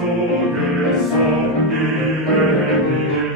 so gesang die